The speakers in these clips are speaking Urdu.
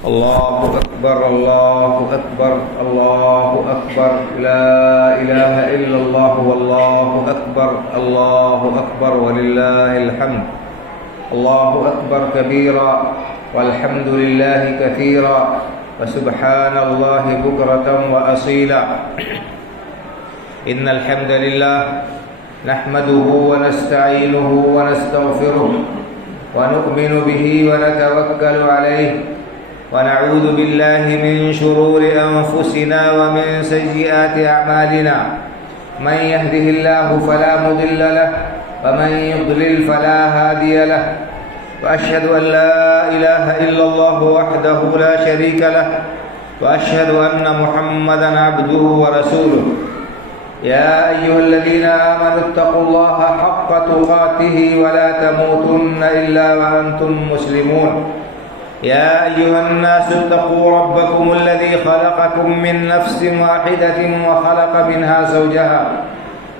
الله أكبر الله أكبر الله أكبر لا إله إلا الله والله أكبر الله أكبر ولله الحمد الله أكبر كبيرا والحمد لله كثيرا وسبحان الله بكرة وأصيلا إن الحمد لله نحمده ونستعينه ونستغفره ونؤمن به ونتوكل عليه ونعوذ بالله من شرور أنفسنا ومن سيئات أعمالنا من يهده الله فلا مضل له ومن يضلل فلا هادي له وأشهد أن لا إله إلا الله وحده لا شريك له وأشهد أن محمدا عبده ورسوله يا أيها الذين آمنوا اتقوا الله حق تقاته ولا تموتن إلا وأنتم مسلمون يا أيها الناس اتقوا ربكم الذي خلقكم من نفس واحدة وخلق منها زوجها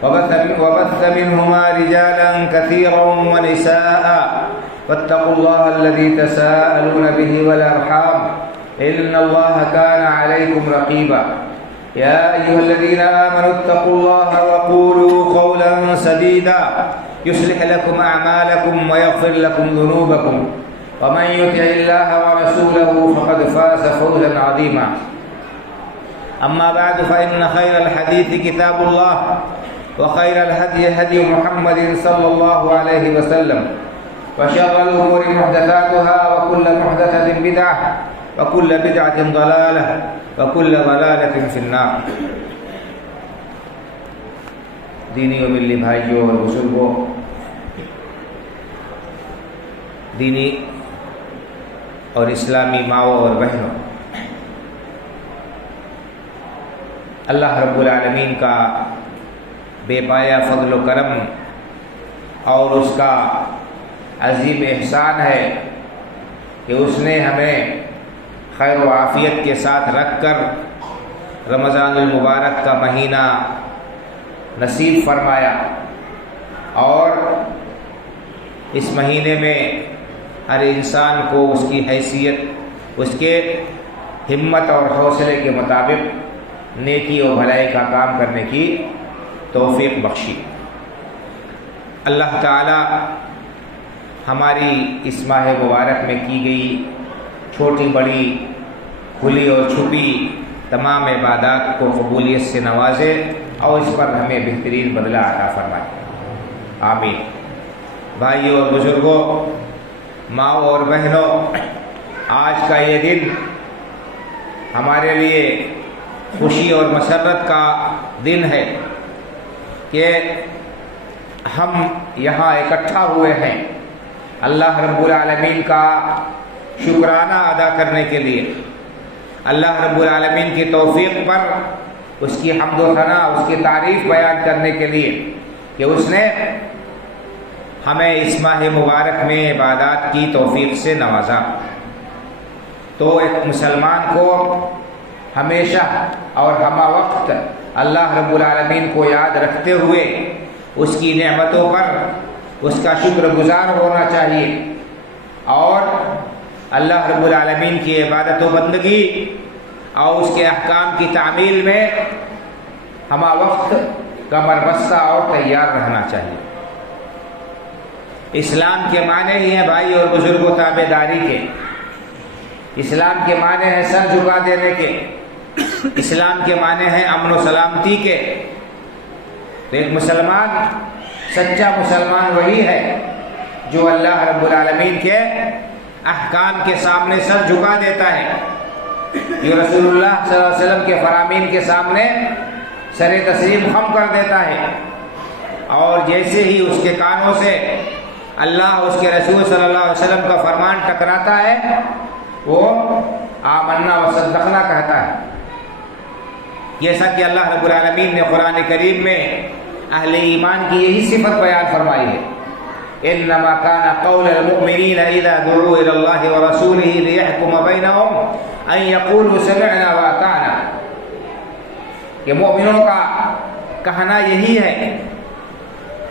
وبث منهما رجالا كثيرا ونساء واتقوا الله الذي تساءلون به والأرحام إن الله كان عليكم رقيبا يا أيها الذين آمنوا اتقوا الله وقولوا قولا سديدا يصلح لكم أعمالكم ويغفر لكم ذنوبكم ومن يطع الله ورسوله فقد فاز فوزا عظيما أما بعد فإن خير الحديث كتاب الله وخير الهدي هدي محمد صلى الله عليه وسلم وشر الأمور محدثاتها وكل محدثة بدعة وكل بدعة ضلالة وكل ضلالة في النار. دینی و ملی بھائیوں اور بزرگوں، دینی اور اسلامی ماؤں اور بہنوں، اللہ رب العالمین کا بے پایا فضل و کرم اور اس کا عظیم احسان ہے کہ اس نے ہمیں خیر و عافیت کے ساتھ رکھ کر رمضان المبارک کا مہینہ نصیب فرمایا، اور اس مہینے میں ہر انسان کو اس کی حیثیت، اس کے ہمت اور حوصلے کے مطابق نیکی اور بھلائی کا کام کرنے کی توفیق بخشی۔ اللہ تعالی ہماری اس ماہ مبارک میں کی گئی چھوٹی بڑی، کھلی اور چھپی تمام عبادات کو قبولیت سے نوازے اور اس پر ہمیں بہترین بدلہ عطا فرمائے، آمین۔ بھائیوں اور بزرگوں، ماؤں اور بہنوں، آج کا یہ دن ہمارے لیے خوشی اور مسرت کا دن ہے کہ ہم یہاں اکٹھا ہوئے ہیں اللہ رب العالمین کا شکرانہ ادا کرنے کے لیے، اللہ رب العالمین کی توفیق پر اس کی حمد و ثنا، اس کی تعریف بیان کرنے کے لیے کہ اس نے ہمیں اس ماہ مبارک میں عبادات کی توفیق سے نوازا۔ تو ایک مسلمان کو ہمیشہ اور ہمہ وقت اللہ رب العالمین کو یاد رکھتے ہوئے اس کی نعمتوں پر اس کا شکر گزار ہونا چاہیے، اور اللہ رب العالمین کی عبادت و بندگی اور اس کے احکام کی تعمیل میں ہمہ وقت کمر بستہ اور تیار رہنا چاہیے۔ اسلام کے معنی ہی ہیں بھائی اور بزرگوں تابع داری کے، اسلام کے معنی ہیں سر جھکا دینے کے، اسلام کے معنی ہیں امن و سلامتی کے۔ تو ایک مسلمان، سچا مسلمان وہی ہے جو اللہ رب العالمین کے احکام کے سامنے سر جھکا دیتا ہے، جو رسول اللہ صلی اللہ علیہ وسلم کے فرامین کے سامنے سر تسلیم خم کر دیتا ہے، اور جیسے ہی اس کے کانوں سے اللہ اس کے رسول صلی اللہ علیہ وسلم کا فرمان ٹکراتا ہے وہ آمنا و صدقنا کہتا ہے، جیسا کہ اللہ رب العالمین نے قرآن کریم میں اہل ایمان کی یہی صفت بیان فرمائی ہے، انما كان قول المؤمنين اذا دعوا الى الله ورسوله ليحكم بينهم ان يقولوا سمعنا واطعنا، کہ مومنوں کا کہنا یہی ہے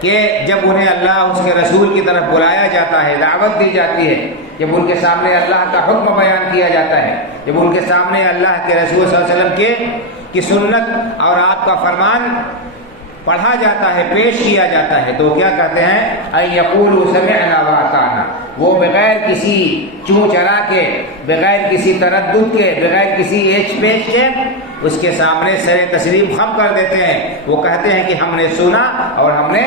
کہ جب انہیں اللہ اس کے رسول کی طرف بلایا جاتا ہے، دعوت دی جاتی ہے، جب ان کے سامنے اللہ کا حکم بیان کیا جاتا ہے، جب ان کے سامنے اللہ کے رسول صلی اللہ علیہ وسلم کی سنت اور آپ کا فرمان پڑھا جاتا ہے، پیش کیا جاتا ہے، تو کیا کہتے ہیں؟ ان یقولوا سمعنا واطعنا، وہ بغیر کسی چوں چرا کے، بغیر کسی تردد کے، بغیر کسی ایچ پیچ کے اس کے سامنے سر تسلیم خم کر دیتے ہیں۔ وہ کہتے ہیں کہ ہم نے سنا اور ہم نے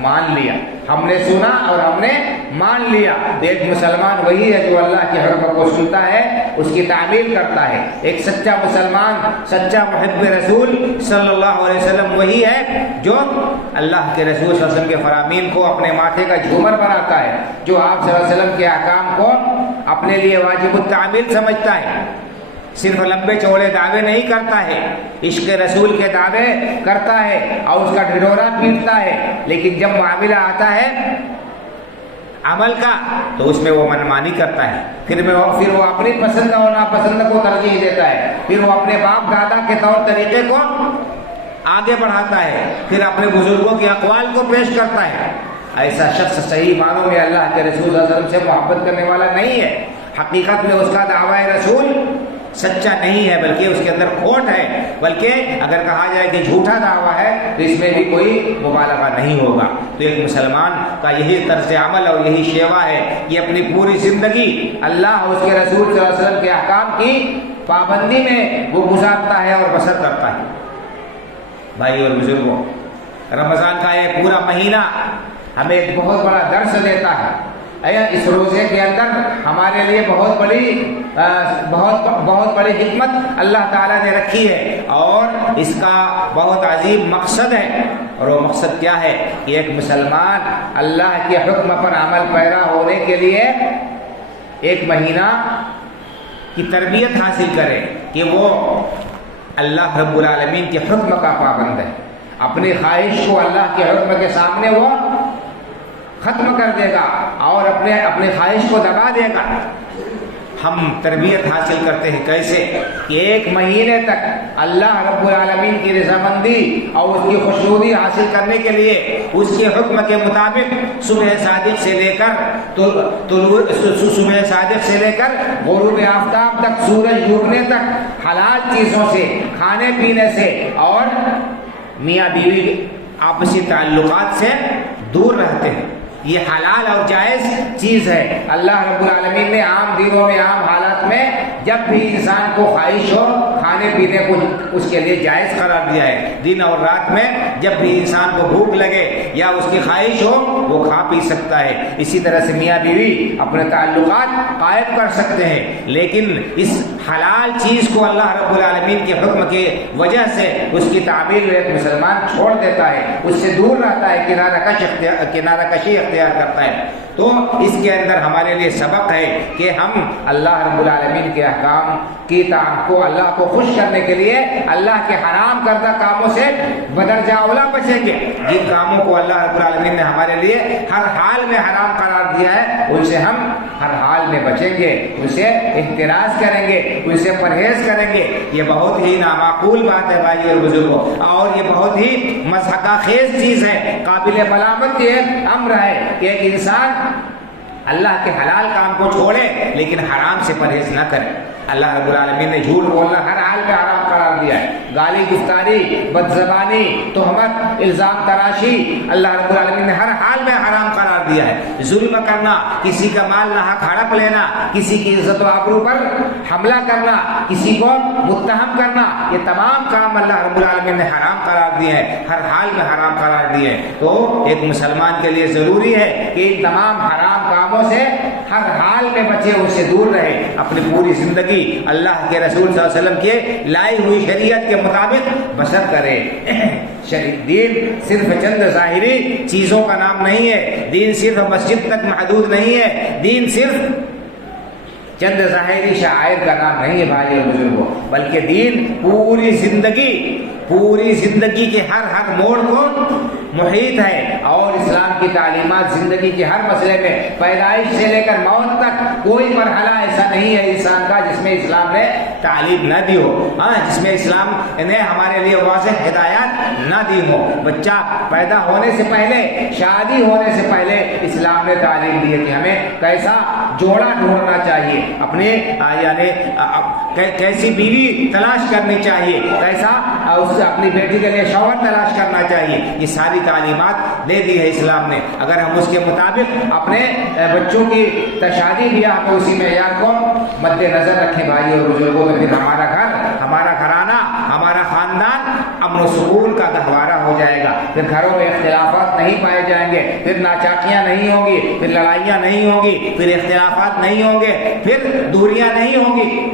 مان لیا، ہم نے سنا اور ہم نے مان لیا۔ ایک مسلمان وہی ہے جو اللہ کے حکم کو سنتا ہے، اس کی تعمیل کرتا ہے۔ ایک سچا مسلمان، سچا محب رسول صلی اللہ علیہ وسلم وہی ہے جو اللہ کے رسول صلی اللہ علیہ وسلم کے فرامین کو اپنے ماتھے کا جھومر بناتا ہے، جو آپ صلی اللہ علیہ وسلم کے احکام کو اپنے لیے واجب التعمیل سمجھتا ہے، صرف لمبے چوڑے دعوے نہیں کرتا ہے، عشق رسول کے دعوے کرتا ہے اور اس کا ڈھڈورا پیٹتا ہے، لیکن جب معاملہ آتا ہے عمل کا تو اس میں وہ منمانی کرتا ہے، پھر وہ اپنی پسند اور ناپسند کو ترجیح دیتا ہے، پھر وہ اپنے باپ دادا کے طور طریقے کو آگے بڑھاتا ہے، پھر اپنے بزرگوں کے اقوال کو پیش کرتا ہے۔ ایسا شخص صحیح معنوں میں اللہ کے رسول صلی اللہ علیہ وسلم سے محبت کرنے والا نہیں ہے۔ حقیقت میں اس کا دعوی رسول سچا نہیں ہے، بلکہ اس کے اندر کھوٹ ہے، بلکہ اگر کہا جائے کہ جھوٹا دعویٰ ہے تو اس میں بھی کوئی مبالغہ نہیں ہوگا۔ تو ایک مسلمان کا یہی طرز عمل اور یہی شیوا ہے کہ اپنی پوری زندگی اللہ اور اس کے رسول صلی اللہ علیہ وسلم کے احکام کی پابندی میں وہ گزارتا ہے اور بسر کرتا ہے۔ بھائی اور بزرگوں، رمضان کا یہ پورا مہینہ ہمیں ایک بہت بڑا درس دیتا ہے۔ اس روزے کے اندر ہمارے لیے بہت بڑی حکمت اللہ تعالیٰ نے رکھی ہے اور اس کا بہت عظیم مقصد ہے، اور وہ مقصد کیا ہے کہ ایک مسلمان اللہ کے حکم پر عمل پیرا ہونے کے لیے ایک مہینہ کی تربیت حاصل کرے کہ وہ اللہ رب العالمین کے حکم کا پابند ہے، اپنی خواہش کو اللہ کے حکم کے سامنے وہ ختم کر دے گا اور اپنے خواہش کو دبا دے گا۔ ہم تربیت حاصل کرتے ہیں کیسے کہ ایک مہینے تک اللہ رب العالمین کی رضامندی اور اس کی خوشنودی حاصل کرنے کے لیے اس کے حکم کے مطابق صبح صادق سے لے کر غروب آفتاب تک، سورج ڈوبنے تک حلال چیزوں سے، کھانے پینے سے اور میاں بیوی آپسی تعلقات سے دور رہتے ہیں۔ یہ حلال اور جائز چیز ہے۔ اللہ رب العالمین نے عام دنوں میں، عام حالات میں جب بھی انسان کو خواہش ہو کھانے پینے کو اس کے لیے جائز قرار دیا ہے۔ دن اور رات میں جب بھی انسان کو بھوک لگے یا اس کی خواہش ہو وہ کھا پی سکتا ہے۔ اسی طرح سے میاں بیوی اپنے تعلقات قائم کر سکتے ہیں، لیکن اس حلال چیز کو اللہ رب العالمین کے حکم کی وجہ سے اس کی تعمیل ایک مسلمان چھوڑ دیتا ہے، اس سے دور رہتا ہے، کنارہ کشی اختیار کرتا ہے۔ تو اس کے اندر ہمارے لیے سبق ہے کہ ہم اللہ رب العالمین کے احکام کی کو اللہ کو خوش کرنے کے لیے اللہ کے حرام کردہ کاموں سے بدرجہ اولا بچیں گے۔ جن کاموں کو اللہ رب العالمین نے ہمارے لیے ہر حال میں حرام قرار دیا ہے ان سے ہم ہر حال میں بچیں گے، ان سے احتراز کریں گے، ان سے پرہیز کریں گے۔ یہ بہت ہی نامعقول بات ہے بھائی اور بزرگوں، اور یہ بہت ہی مضحکہ خیز چیز ہے، قابل ملامت یہ امر ہے کہ ایک انسان اللہ کے حلال کام کو چھوڑے لیکن حرام سے پرہیز نہ کرے۔ اللہ رب العالمین نے جھوٹ بولنا ہر حال میں حرام قرار دیا ہے، گالی گفتاری، بد زبانی، تہمت، الزام تراشی اللہ رب العالمین نے ہر حال میں حرام قرار دیا ہے۔ ظلم کرنا، کسی کا مال ناحق ہڑپ لینا، کسی کی عزت و آبرو پر حملہ کرنا، کسی کو متہم کرنا، یہ تمام کام اللہ رب العالمین نے حرام قرار دیے ہیں، ہر حال میں حرام قرار دیے ہیں۔ تو ایک مسلمان کے لیے ضروری ہے کہ ان تمام حرام کاموں سے ہر حال میں بچے، اس سے دور رہے، اپنی پوری زندگی اللہ کے رسول صلی اللہ علیہ وسلم کے لائی ہوئی شریعت کے مطابق بسر کرے۔ دین صرف چند ظاہری چیزوں کا نام نہیں ہے، دین صرف مسجد تک محدود نہیں ہے، دین صرف چند ظاہری شعائر کا نام نہیں ہے بھائی اور بزرگوں، بلکہ دین پوری زندگی کے ہر موڑ کو محیط ہے، اور اسلام کی تعلیمات زندگی کے ہر مسئلے میں پیدائش سے لے کر موت تک کوئی مرحلہ ایسا نہیں ہے انسان کا جس میں اسلام اسلام نے تعلیم نہ دی ہو، جس میں اسلام نے ہمارے لیے واضح ہدایات نہ دی ہو۔ بچہ پیدا ہونے سے پہلے، شادی ہونے سے پہلے اسلام نے تعلیم دی ہے کہ ہمیں کیسا جوڑا ڈھونڈنا چاہیے، اپنے یعنی کیسی بیوی تلاش کرنی چاہیے، کیسا اس اپنی بیٹی کے لیے شوہر تلاش کرنا چاہیے، یہ ساری تعلیمات دے دی ہے اسلام نے۔ اگر ہم اس کے مطابق اپنے بچوں کی شادی بیاہ کو اسی معیار کو مد نظر رکھیں بھائی اور بزرگوں، تو پھر ہمارا گھر، ہمارا گھرانہ، ہمارا خاندان امن و سکون کا گہوارہ ہو جائے گا۔ پھر گھروں میں اختلافات نہیں پائے جائیں گے، پھر ناچاکیاں نہیں ہوں گی، پھر لڑائیاں نہیں ہوں گی، پھر اختلافات نہیں ہوں گے، پھر دوریاں نہیں ہوں گی۔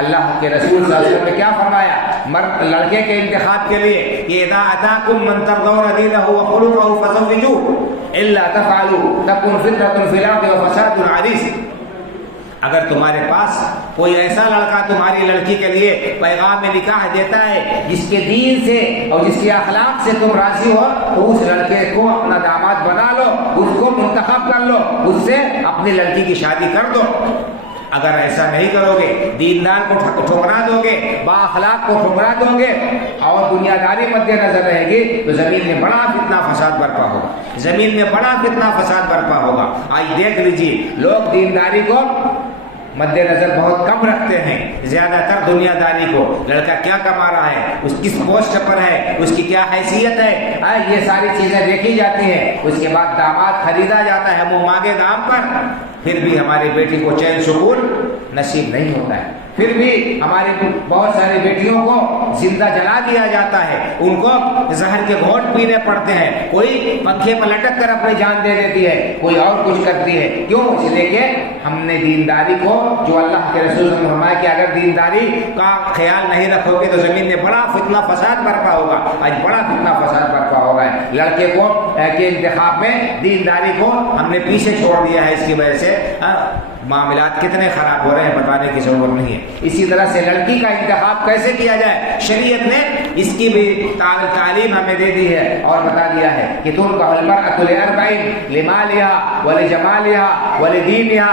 اللہ کے رسول صلی اللہ علیہ وسلم نے کیا فرمایا مرد لڑکے کے انتخاب کے لیے کہ اذا اتاکم من ترضون دینہ وخلقہ فزوجوہ الا تفعلوا تکن فتنة فی الارض وفساد عریض۔ اگر تمہارے پاس کوئی ایسا لڑکا تمہاری لڑکی کے لیے پیغام نکاح دیتا ہے جس کے دین سے اور جس کے اخلاق سے تم راضی ہو، تو اس لڑکے کو اپنا داماد بنا لو، اس کو منتخب کر لو، اس سے اپنی لڑکی کی شادی کر دو۔ اگر ایسا نہیں کرو گے، دیندار کو ٹھکرا دو گے، با اخلاق کو ٹھکرا دو گے اور دنیا داری مد نظر رہے گی، تو زمین میں بڑا فتنہ فساد برپا ہوگا، زمین میں بڑا فتنہ فساد برپا ہوگا۔ آج دیکھ لیجیے، لوگ دینداری کو مد نظر بہت کم رکھتے ہیں، زیادہ تر دنیا داری کو، لڑکا کیا کما رہا ہے، اس کس پوسٹ پر ہے، اس کی کیا حیثیت ہے، یہ ساری چیزیں دیکھی جاتی ہیں۔ اس کے بعد داماد خریدا جاتا ہے منہ مانگے دام پر، پھر بھی ہماری بیٹی کو چین سکون نصیب نہیں ہوتا ہے، پھر بھی ہماری بہت ساری بیٹیوں کو زندہ جلا دیا جاتا ہے، ان کو زہر کے گھونٹ پینے پڑتے ہیں، کوئی پنکھے پر لٹک کر اپنی جان دے دیتی ہے، کوئی اور کچھ کرتی ہے۔ کیوں؟ اس لیے کہ ہم نے دینداری کو، جو اللہ کے رسول نے فرمایا کہ اگر دینداری کا خیال نہیں رکھو گے تو زمین میں بڑا فتنہ فساد برپا ہوگا۔ آج بڑا فتنہ فساد برپا ہوگا ہے، لڑکے کو کے انتخاب میں دینداری کو ہم نے پیچھے چھوڑ دیا ہے، اس کی وجہ سے معاملات کتنے خراب ہو رہے ہیں بتانے کی ضرورت نہیں ہے۔ اسی طرح سے لڑکی کا انتخاب کیسے کیا جائے، شریعت نے اس کی بھی تعلیم ہمیں دے دی ہے اور بتا دیا ہے کہ تنکح المرأة لأربع لمالها ولجمالها ولدینها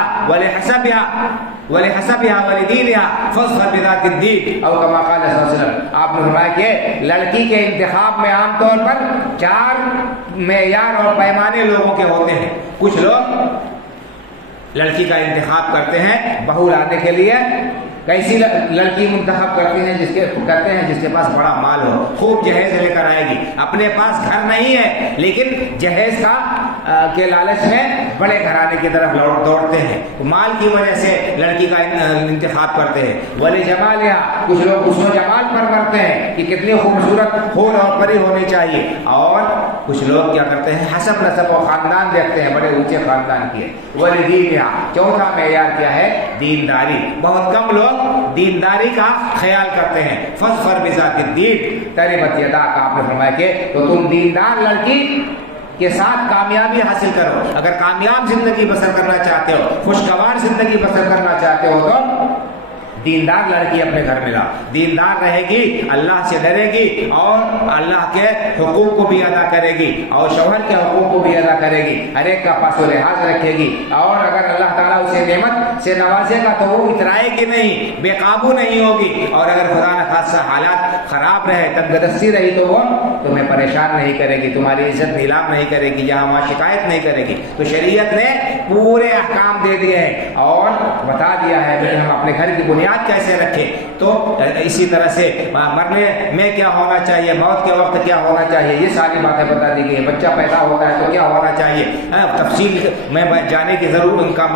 ولحسبها ولدینها فاظفر بذات الدین، اور کما قال صلی اللہ علیہ وسلم، آپ نے فرمایا کہ لڑکی کے انتخاب میں عام طور پر 4 معیار اور پیمانے لوگوں کے ہوتے ہیں۔ کچھ لوگ لڑکی کا انتخاب کرتے ہیں بہو لانے کے لیے، کیسی لڑکی منتخب کرتے ہیں جس کے پاس بڑا مال ہو، خوب جہیز لے کر آئے گی، اپنے پاس گھر نہیں ہے لیکن جہیز کا کے لالچ میں بڑے گھرانے کی طرف دوڑتے ہیں، مال کی وجہ سے لڑکی کا انتخاب کرتے ہیں۔ ولی جمالها، کچھ لوگ حسن و جمال پر مرتے ہیں کہ کتنی خوبصورت حور اور پری ہونی چاہیے، اور کچھ لوگ کیا کرتے ہیں حسب نسب و خاندان دیکھتے ہیں، بڑے اونچے خاندان کی ہے۔ ولدینها، چوتھا معیار کیا ہے، دینداری۔ بہت کم لوگ دینداری کا خیال کرتے ہیں۔ فاظفر بذات الدین تربت یداک، آپ نے فرمایا کہ تو تم دیندار لڑکی کے ساتھ کامیابی حاصل کرو۔ اگر کامیاب زندگی بسر کرنا چاہتے ہو، خوشگوار زندگی بسر کرنا چاہتے ہو، تو دیندار لڑکی اپنے گھر میں لاؤ۔ دیندار رہے گی، اللہ سے ڈرے گی اور اللہ کے حقوق کو بھی ادا کرے گی اور شوہر کے حقوق کو بھی ادا کرے گی، ہر ایک کا پاس و لحاظ رکھے گی، اور اگر اللہ تعالیٰ اسے نعمت سے نوازے گا تو وہ اترائے گی نہیں، بے قابو نہیں ہوگی، اور اگر خدا نخواستہ حالات خراب رہے، تنگدستی رہی، تو وہ تمہیں پریشان نہیں کرے گی، تمہاری عزت نیلام نہیں کرے گی، جہاں وہاں شکایت نہیں کرے گی۔ تو شریعت نے پورے احکام دے دیے ہیں اور بتا دیا ہے کہ ہم اپنے گھر کی بنیاد کیسے رکھیں۔ تو اسی طرح سے مرنے میں کیا ہونا چاہیے، موت کے وقت کیا ہونا چاہیے، یہ ساری باتیں بتا دی گئی ہیں۔ بچہ پیدا ہوتا ہے تو کیا ہونا چاہیے، تفصیل میں جانے کی ضرور ان کا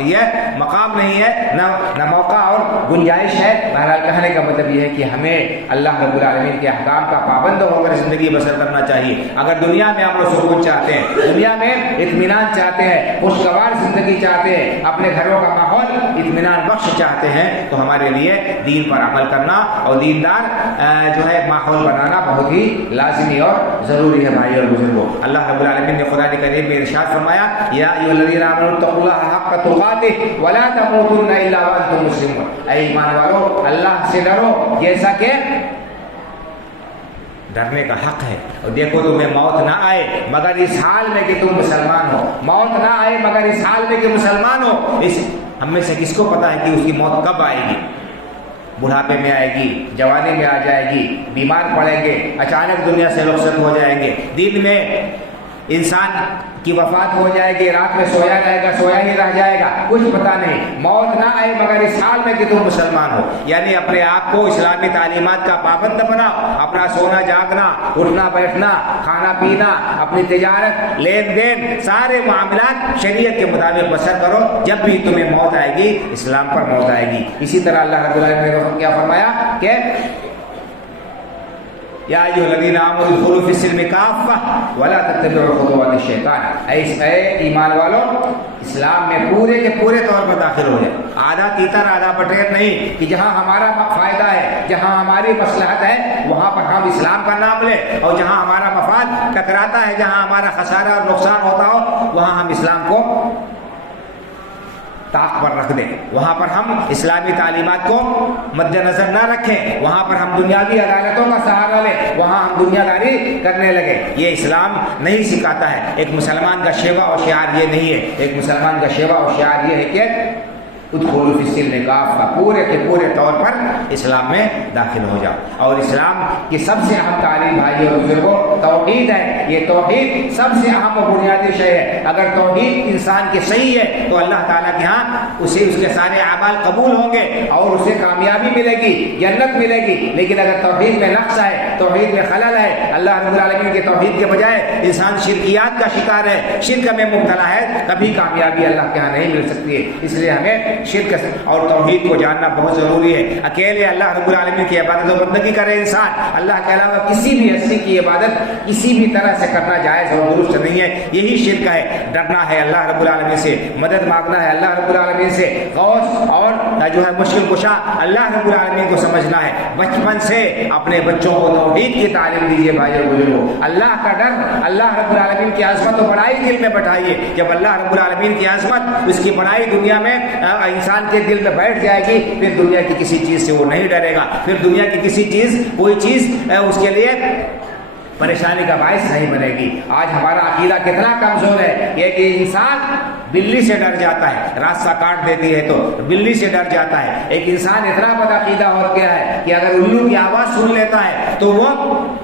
یہ مقام نہیں ہے، نہ موقع اور گنجائش ہے۔ بہرحال کہنے کا مطلب یہ ہے کہ ہمیں اللہ رب العالمین کے احکام کا پابند ہو کر زندگی بسر کرنا چاہیے۔ اگر دنیا میں امن و سکون چاہتے ہیں، دنیا میں اطمینان چاہتے ہیں، خوشگوار زندگی چاہتے ہیں، اپنے گھروں کا ماحول اطمینان بخش چاہتے ہیں، تو ہمارے لیے دین پر عمل کرنا اور دیندار جو ہے ماحول بنانا بہت ہی لازمی اور ضروری ہے بھائی اور بزرگوں۔ اللہ رب العالمین نے قرآن کریم میں ارشاد فرمایا، یا ایھا الذین آمنوا اتقوا اللہ حق تقاتہ ولا تموتن الا وانتم مسلمون، اے ایمان والو اللہ سے ڈرو جیسا کہ ڈرنے کا حق ہے، اور دیکھو تمہیں موت نہ آئے مگر اس حال میں کہ تم مسلمان ہو، موت نہ آئے مگر اس حال میں کہ مسلمان ہو۔ اس ہم میں سے کس کو پتا ہے کہ اس کی موت کب آئے گی؟ بڑھاپے میں آئے گی، جوانی میں آ جائے گی، بیمار پڑیں گے، اچانک دنیا سے رخصت ہو جائیں گے، دن میں انسان کی وفات ہو جائے گی، رات میں سویا رہے گا، سویا ہی رہ جائے گا، کچھ پتہ نہیں، موت نہ آئے مگر اس حال میں کہ تم مسلمان ہو۔ یعنی اپنے آپ کو اسلامی تعلیمات کا پابند بناؤ، اپنا سونا جاگنا، اٹھنا بیٹھنا، کھانا پینا، اپنی تجارت، لین دین، سارے معاملات شریعت کے مطابق بسر کرو، جب بھی تمہیں موت آئے گی اسلام پر موت آئے گی۔ اسی طرح اللہ رب العالمین نے کیا فرمایا کہ یا ایھا الذین آمنوا ادخلوا فی السلم کافہ ولا تتبعوا خطوات الشیطان، اے ایمان والو اسلام میں پورے کے پورے طور پر داخل ہو جائے، آدھا تیتر آدھا بٹیر نہیں، کہ جہاں ہمارا فائدہ ہے، جہاں ہماری مصلحت ہے وہاں پر ہم اسلام کا نام لیں، اور جہاں ہمارا مفاد ٹکراتا ہے، جہاں ہمارا خسارہ اور نقصان ہوتا ہو وہاں ہم اسلام کو طاق پر رکھ دیں، وہاں پر ہم اسلامی تعلیمات کو مد نظر نہ رکھیں، وہاں پر ہم دنیاوی عدالتوں کا سہارا لیں، وہاں ہم دنیا داری کرنے لگے۔ یہ اسلام نہیں سکھاتا ہے۔ ایک مسلمان کا شیوا اور شعار یہ نہیں ہے، ایک مسلمان کا شیوا اور شعار یہ ہے کہ ادخلوا فی السلم کافہ، پورے کے پورے طور پر اسلام میں داخل ہو جاؤ۔ اور اسلام کی سب سے اہم تعلیم بھائی اور بزرگوں توحید ہے۔ یہ توحید سب سے اہم و بنیادی شے ہے۔ اگر توحید انسان کی صحیح ہے تو اللہ تعالیٰ کے ہاں اسے اس کے سارے اعمال قبول ہوں گے اور اسے کامیابی ملے گی، جنت ملے گی۔ لیکن اگر توحید میں نقص ہے، توحید میں خلل ہے، اللہ رب العالمین کے توحید کے بجائے انسان شرکیات کا شکار ہے، شرک میں مبتلا ہے، کبھی کامیابی اللہ کے ہاں نہیں مل سکتی ہے۔ اس لیے ہمیں شرک اور توحید کو جاننا بہت ضروری ہے۔ اکیلے اللہ رب العالمین کی عبادت و بندگی کرے انسان، اللہ کے علاوہ کسی بھی ہستی کی عبادت کسی بھی طرح سے کرنا جائز اور درست نہیں ہے، یہی شرک ہے۔ ڈرنا ہے اللہ رب العالمین سے، مدد مانگنا ہے اللہ رب العالمین سے، غوث اور جو ہے مشکل کشا اللہ رب العالمین کو سمجھنا ہے۔ بچپن سے اپنے بچوں کو توحید کی تعلیم دیجیے بھائی اور بزرگوں، اللہ کا ڈر، اللہ رب العالمین کی عظمت و بڑائی دل میں بٹھائیے۔ جب اللہ رب العالمین کی عظمت، اس کی بڑائی دنیا میں انسان کے دل میں بیٹھ جائے گی، پھر دنیا کی کسی چیز سے وہ نہیں ڈرے گا، پھر دنیا کی کسی چیز، کوئی چیز اس کے لیے پریشانی کا باعث نہیں بنے گی۔ آج ہمارا عقیدہ کتنا کمزور ہے یہ کہ انسان بلی سے ڈر جاتا ہے، راستہ کاٹ دیتی ہے تو بلی سے ڈر جاتا ہے۔ ایک انسان اتنا بد عقیدہ ہو گیا ہے کہ اگر الو کی آواز سن لیتا ہے تو وہ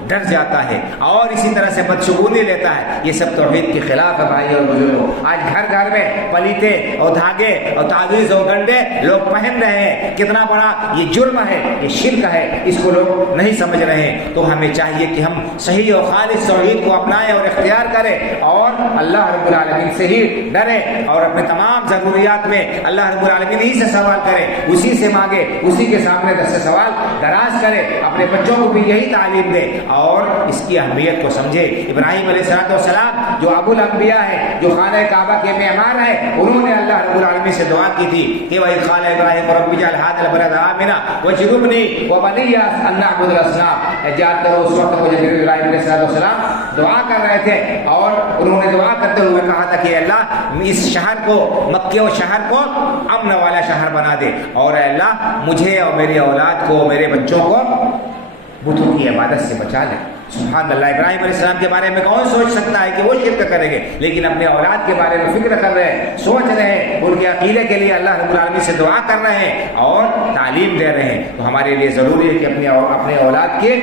ڈر جاتا ہے، اور اسی طرح سے بدشگونی لیتا ہے۔ یہ سب توحید کے خلاف ہے بھائی اور بزرگوں۔ آج گھر گھر میں پلیتے اور دھاگے اور تعویذ اور گنڈے لوگ پہن رہے ہیں، کتنا بڑا یہ جرم ہے، یہ شرک ہے، اس کو لوگ نہیں سمجھ رہے ہیں۔ تو ہمیں چاہیے کہ ہم صحیح اور خالص توحید کو اپنائیں اور اختیار کریں، اور اللہ رب العالمین سے ہی ڈریں، اور اپنے تمام ضروریات میں اللہ رب العالمین ہی سے سوال کریں، اسی سے مانگے، اسی کے سامنے دست سوال دراز کریں۔ اپنے بچوں کو بھی یہی تعلیم دیں اور اس کی اہمیت کو سمجھے۔ ابراہیم علیہ السلام جو ابو الانبیاء ہے، جو خانہ کعبہ کے معمار ہیں، انہوں نے اللہ رب العالمین سے دعا کی تھی کہ وَإِذْ قَالَ إِبْرَاهِيمُ رَبِّ اجْعَلْ هَٰذَا الْبَلَدَ آمِنًا وَاجْنُبْنِي وَبَنِيَّ أَن نَّعْبُدَ الْأَصْنَامَ۔ یاد کرو اس وقت کو جب ابراہیم علیہ السلام دعا کر رہے تھے، اور انہوں نے دعا کرتے ہوئے کہا تھا کہ اللہ اس شہر کو، مکے و شہر کو امن والا شہر بنا دے، اور اے اللہ مجھے اور میری اولاد کو، میرے بچوں کو بتوں کی عبادت سے بچا لے۔ سبحان اللہ۔ ابراہیم علیہ السلام کے بارے میں کون سوچ سکتا ہے کہ وہ شرک کریں گے، لیکن اپنے اولاد کے بارے میں فکر کر رہے ہیں، سوچ رہے ہیں، ان کے عقیدے کے لیے اللہ رب العالمین سے دعا کر رہے ہیں اور تعلیم دے رہے ہیں۔ تو ہمارے لیے ضروری ہے کہ اپنے اولاد کے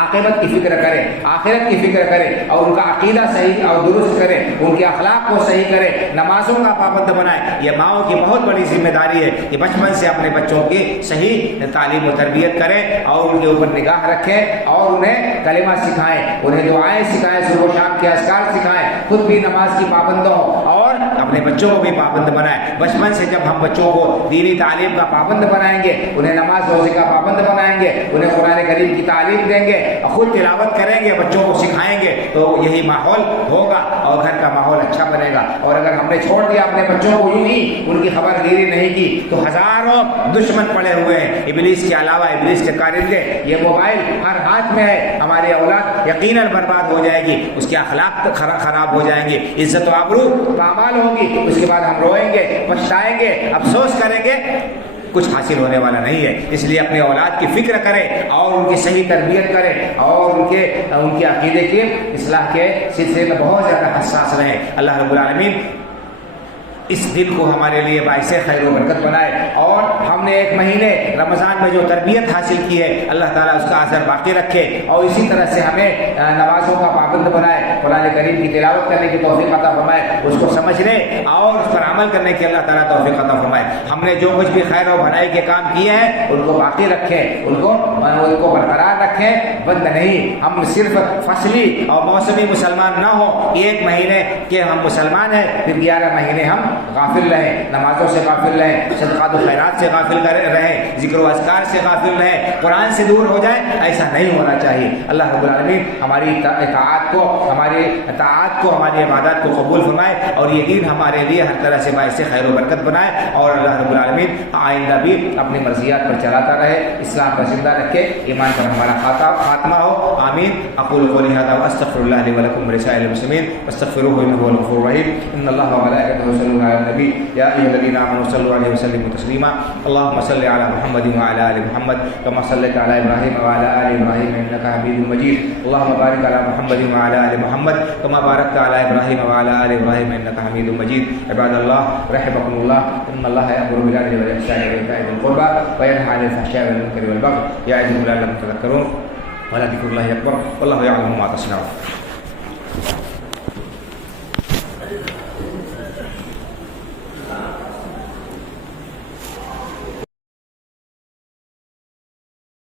عاقبت کی فکر کریں، آخرت کی فکر کریں، اور ان کا عقیدہ صحیح اور درست کریں، ان کے اخلاق کو صحیح کریں، نمازوں کا پابند بنائیں۔ یہ ماؤں کی بہت بڑی ذمہ داری ہے کہ بچپن سے اپنے بچوں کی صحیح تعلیم و تربیت کریں، اور ان کے اوپر نگاہ رکھیں، اور انہیں کلمہ سکھائیں، انہیں دعائیں سکھائیں، صبح و شام کے اذکار سکھائیں، خود بھی نماز کی پابند ہوں اور اپنے بچوں کو بھی پابند بنائیں۔ بچپن سے جب ہم بچوں کو دینی تعلیم کا پابند بنائیں گے، انہیں نماز روزے کا پابند بنائیں گے، انہیں قرآن کریم کی تعلیم دیں گے، خود تلاوت کریں گے، بچوں کو سکھائیں گے، تو یہی ماحول ہوگا اور گھر کا ماحول اچھا بنے گا۔ اور اگر ہم نے چھوڑ دیا اپنے بچوں کو یوں ہی، ان کی خبر گیری نہیں کی، تو ہزاروں دشمن پڑے ہوئے ہیں ابلیس کے علاوہ، ابلیس کے کارندے۔ یہ موبائل ہر ہاتھ میں ہے، ہماری اولاد یقیناً برباد ہو جائے گی، اس کے اخلاق خراب ہو جائیں گے، عزت و آبرو پامال ہوگی، اس کے بعد ہم روئیں گے، پچھتائیں گے، افسوس کریں گے، کچھ حاصل ہونے والا نہیں ہے۔ اس لیے اپنے اولاد کی فکر کریں اور ان کی صحیح تربیت کریں، اور ان کے عقیدے کی اصلاح کے سلسلے میں بہت زیادہ حساس رہیں۔ اللہ رب العالمین اس دن کو ہمارے لیے باعث خیر و برکت بنائے، اور ہم نے ایک مہینے رمضان میں جو تربیت حاصل کی ہے اللہ تعالیٰ اس کا اثر باقی رکھے، اور اسی طرح سے ہمیں نمازوں کا پابند بنائے، قرآن کریم کی تلاوت کرنے کی توفیق عطا فرمائے، اس کو سمجھنے اور اس پر عمل کرنے کی اللہ تعالیٰ توفیق عطا فرمائے۔ ہم نے جو کچھ بھی خیر و بھلائی کے کام کیے ہیں ان کو باقی رکھیں، ان کو برقرار رکھیں، بند نہیں۔ ہم صرف فصلی اور موسمی مسلمان نہ ہوں، ایک مہینے کے ہم مسلمان ہیں، پھر 11 مہینے ہم غافل رہیں، نمازوں سے غافل رہیں، صدقات و خیرات سے غافل رہیں، ذکر و اذکار سے غافل رہیں، قرآن سے دور ہو جائیں، ایسا نہیں ہونا چاہیے۔ اللہ رب العالمین ہماری اطاعت کو، ہماری عبادات کو قبول فرمائے، اور یہ دین ہمارے لیے ہر طرح سے باعث خیر و برکت بنائے، اور اللہ رب العالمین آئندہ بھی اپنی مرضیات پر چلاتا رہے، اسلام پر زندہ رکھے، ایمان پر ہمارا خاتمہ ہو، آمین۔ اقول قولی ھذا واستغفر اللہ لی ولکم ولسائر المسلمین فاستغفروہ انہ هو الغفور الرحیم۔ ان اللہ وملائکتہ یصلون علی النبی یا ایھا الذین آمنوا صلوا علیہ وسلموا تسلیما۔ اللهم صل علی محمد وعلى آل محمد كما صليت على إبراهيم وعلى آل إبراهيم إنك حميد مجيد۔ اللهم بارك على محمد وعلى آل محمد كما باركت على إبراهيم وعلى آل إبراهيم إنك حميد مجيد۔ عباد الله رحمكم الله، إن الله يأمر بالعدل والإحسان وإيتاء ذي القربى وينهى عن الفحشاء والمنكر والبغي يعظكم لعلكم تذكرون، ولذكر الله أكبر والله يعلم ما تصنعون۔